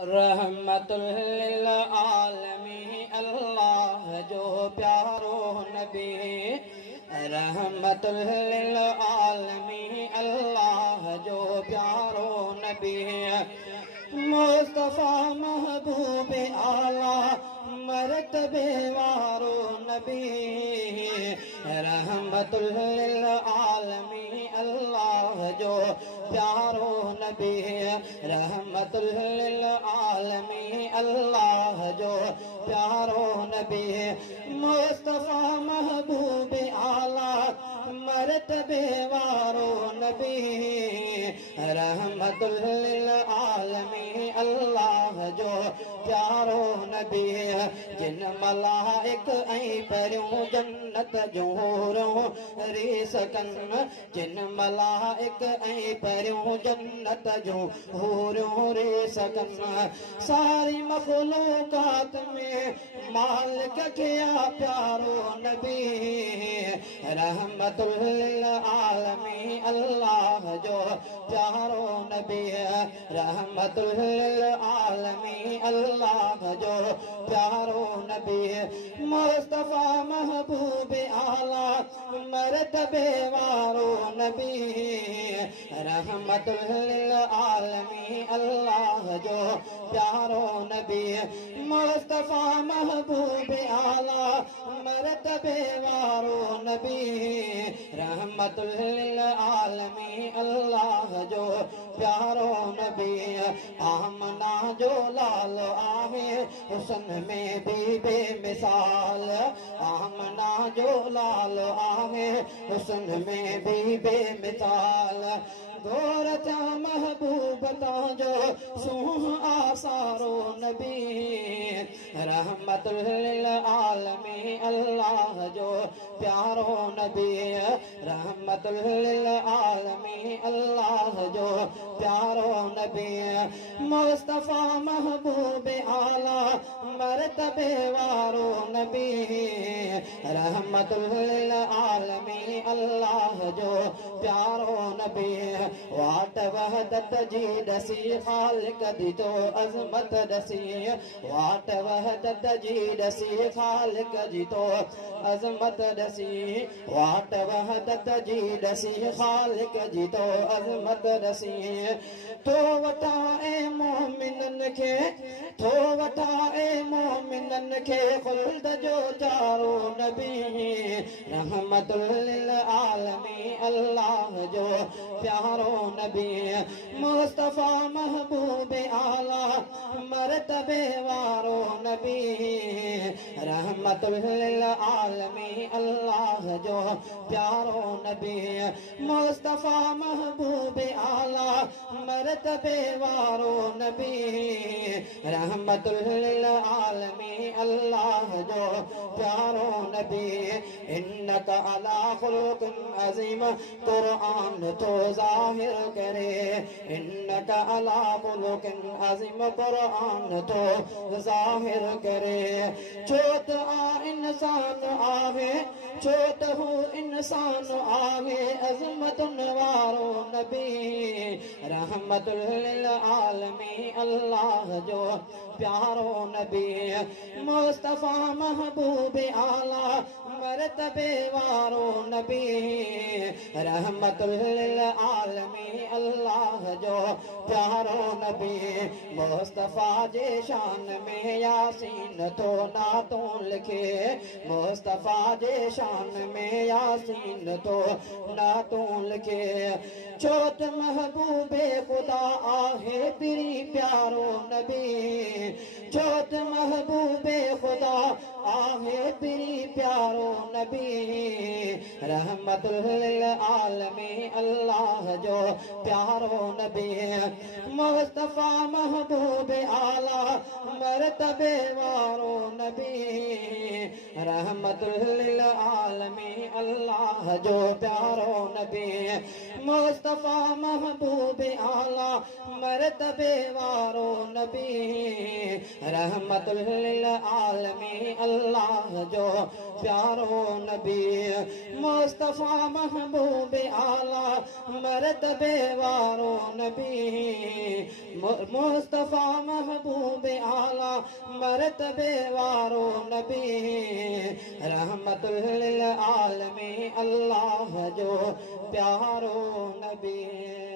रहमतुल लिल आलमीन अल्लाह जो प्यारो नबी। रहमतुल लिल आलमीन अल्लाह जो प्यारो नबी। मुस्तफा महबूब आला मरतबे वारो नबी। रहमतुल लिल आलमीन अल्लाह जो प्यारो नबी। रहमतुल लिल आलमीन अल्लाह जो प्यारो नबी। मुस्तफा महबूब आला मरतबे वारो नबी। रहमतुल लिल आलमीन अल्लाह जो प्यारो नबी। जिन मलाइक ऐं परियों जन्नत जूं हूरूं री सकन। जिन मलाइक ऐं परियों जन्नत जूं हूरूं री सकन। सारी मखलूकात में मालिक किया प्यारो नबी। रहमतुल लिल आलमीन अल्लाह जो प्यारो नबी। रहमतुल लिल आलमीन अल्लाह जो प्यारो नबी। मुस्तफा महबूब आला मरतबे वारो नबी। रहमतुल लिल आलमीन अल्लाह जो प्यारो नबी। मुस्तफा महबूब आला मरतबे वारो नबी। रहमतुल लिल आलमीन अल्लाह जो प्यारो नबी। आमना जो लाल आहे हुस्न में भी बेमिसाल। आमना जो लाल आहे हुस्न में भी बेमिसाल। गोरत महबूब ताजो सूह आसारो नबी। रहमतुल लिल आलमीन अल्लाह जो प्यारो नबी। रहमतुल लिल आलमीन अल्लाह जो प्यारो नबी। मुस्तफा महबूब आला मरतबे वारो नबी। रहमतुल लिल आलमीन अल्लाह जो प्यारो नबी। वाट वहदत जी दसी खालिक दी तो अजमत दसी। वाट वहदत जी दसी खालिक जी तो अजमत दसी। वाट वहदत जी दसी खालिक जी तो अजमत दसी। तो वटा ए मोमिनन के तो वटा ए मोमिनन के खुल्द जो चारो नबी। रहमतुल लिल आलमीन अल्लाह जो प्यारो नबी। मुस्तफा महबूब आला मरतबे वारो नबी। रहमतुल लिल आलमीन अल्लाह जो प्यारो नबी। मुस्तफा महबूब आला मरतबे वारो नबी। रहमतुल लिल आलमीन अल्लाह जो प्यारो नबी। इन्नका अला खुलुकिन अज़ीम कुरान तो ज़ाहिर करे। इन्नका अला खुलुकिन अज़ीम कुरान तो ज़ाहिर करे। चोत आ इंसान आवे चोत हो इंसान आवे अज़मतुन वारो नबी। रहमतुल लिल आलमीन अल्लाह जो प्यारो नबी। मुस्तफा महबूब आला मरतबे वारो नबी। रहमतुल लिल आलमीन अल्लाह जो प्यारो नबी। मुस्तफा जे शान में यासीन तो नातों लिखे। मुस्तफा जे शान में यासीन तो नातों लिखे। चोत महबूबे खुदा आहे पिरी प्यारो नबी। चोत महबूबे खुदा आहे पिरी प्यारो नबी। रहमतुल लिल आलमीन अल्लाह जो प्यारो नबी। मुस्तफा महबूब आला मरतबे वारो नबी। रहमतुल लिल आलमीन अल्लाह जो प्यारो नबी। मुस्तफा महबूब आला मरतबे वारो नबी। रहमतुल लिल आलमीन अल्लाह जो प्यारो नबी मुस्तफा महबूब आला मर्तबे वारो नबी मुस्तफा महबूब आला मर्तबे वारो नबी रहमतुल लिल आलमीन अल्लाह जो प्यारो नबी।